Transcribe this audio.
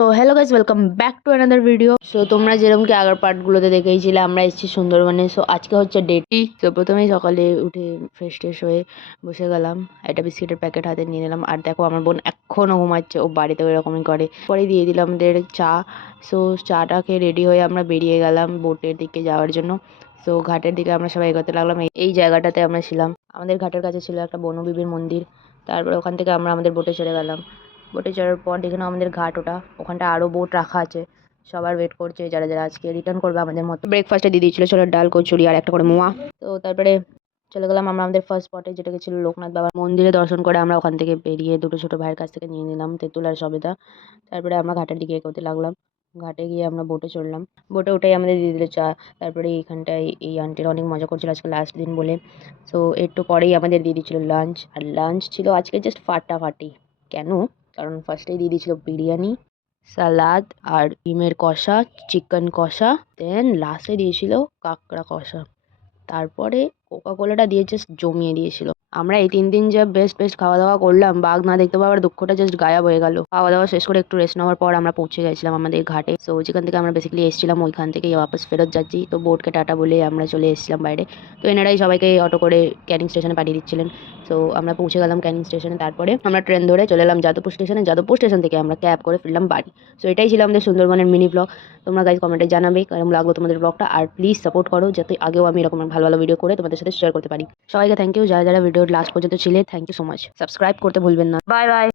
তো hello guys, welcome back to another video. So তোমরা যেরকম কি আগের পার্টগুলোতে দেখেইছিলে, আমরা এসেছি সুন্দরবনে। সো আজকে হচ্ছে ডেটি। তো প্রথমেই সকালে উঠে ফ্রেশ ট্রেশ হয়ে বসে গেলাম, একটা বিস্কিটের প্যাকেট হাতে নিয়ে নিলাম। আর দেখো আমার বোন এখনও ঘুমাচ্ছে, ও বাড়িতেও এরকমই করে। পরে দিয়ে দিলাম আমাদের চা। সো চাটা খেয়ে রেডি হয়ে আমরা বেরিয়ে গেলাম বোটের দিকে যাওয়ার জন্য। সো ঘাটের দিকে আমরা সবাই এগোতে লাগলাম। এই জায়গাটাতে আমরা ছিলাম, আমাদের ঘাটের কাছে ছিল একটা বনবিবির মন্দির। তারপরে ওখান থেকে আমরা আমাদের বোটে চড়ে গেলাম। বোটে চড়ার পর দেখে নাও আমাদের ঘাট ওটা, ওখানটা আরও বোট রাখা আছে, সবার ওয়েট করছে যারা যারা আজকে রিটার্ন করবে আমাদের মতো। ব্রেকফাস্টে দিয়ে দিয়েছিল ছোলার ডাল, কচুরি আর একটা করে মোয়া। তো তারপরে চলে গেলাম আমরা আমাদের ফার্স্ট স্পটে, যেটাকে ছিল লোকনাথ বাবার মন্দিরে। দর্শন করে আমরা ওখান থেকে বেরিয়ে দুটো ছোটো ভাইয়ের কাছ থেকে নিয়ে নিলাম তেঁতুল আর সবেদা। তারপরে আমরা ঘাটের দিকে এগোতে লাগলাম। ঘাটে গিয়ে আমরা বোটে চড়লাম। বোটে ওটাই আমাদের দিয়ে দিল চা। তারপরে এইখানটায় এই আন্টিরা অনেক মজা করছিল আজকে লাস্ট দিন বলে। সো একটু পরেই আমাদের দিয়ে দিচ্ছিল লাঞ্চ। আর লাঞ্চ ছিল আজকে জাস্ট ফাটাফাটি। কেন? কারণ ফার্স্টেই দিয়ে দিয়েছিল বিরিয়ানি, সালাদ আর ডিমের কষা, চিকেন কষা, দেন লাস্টে দিয়েছিল কাঁকড়া কষা। তারপরে কোকা কোলাটা দিয়ে জাস্ট জমিয়ে দিয়েছিল। আমরা এই 3 দিন যা বেস্ট বেস্ট খাওয়া দাওয়া করলাম, বাঘ না দেখতে পাওয়ার দুঃখটা জাস্ট গায়েব হয়ে গেল। খাওয়া দাওয়া শেষ করে একটু রেস্ট নেওয়ার পর আমরা পৌঁছে গেছিলাম আমাদের ঘাটে। সো যেখান থেকে আমরা বেসিক্যালি এসেছিলাম ওইখান থেকেই ওয়াপাস ফেরত যাচ্ছি। তো বোটকে টাটা বলে আমরা চলে এসেছিলাম বাইরে। তো এনারাই সবাইকে অটো করে ক্যানিং স্টেশনে পাঠিয়ে দিচ্ছিলেন। সো আমরা পৌঁছে গেলাম ক্যানিং স্টেশনে। তারপরে আমরা ট্রেন ধরে চলে এলাম যাদবপুর স্টেশনে। যাদবপুর স্টেশন থেকে আমরা ক্যাব করে ফিরলাম বাড়ি। সো এটাই ছিল আমাদের সুন্দরবনের মিনি ব্লগ। তোমরা গাইজ কমেন্টে জানাবে কেমন লাগলো তোমাদের ব্লগটা। আর প্লিজ সাপোর্ট করো যাতে আগেও আমি এরকম ভালো ভালো ভিডিও করে তোমাদের সাথে শেয়ার করতে পারি। সবাইকে থ্যাংক ইউ, যারা যারা ভিডিওর লাস্ট পর্যন্ত ছিলে, thank you so much. Subscribe করতে ভুলবেন না। Bye by.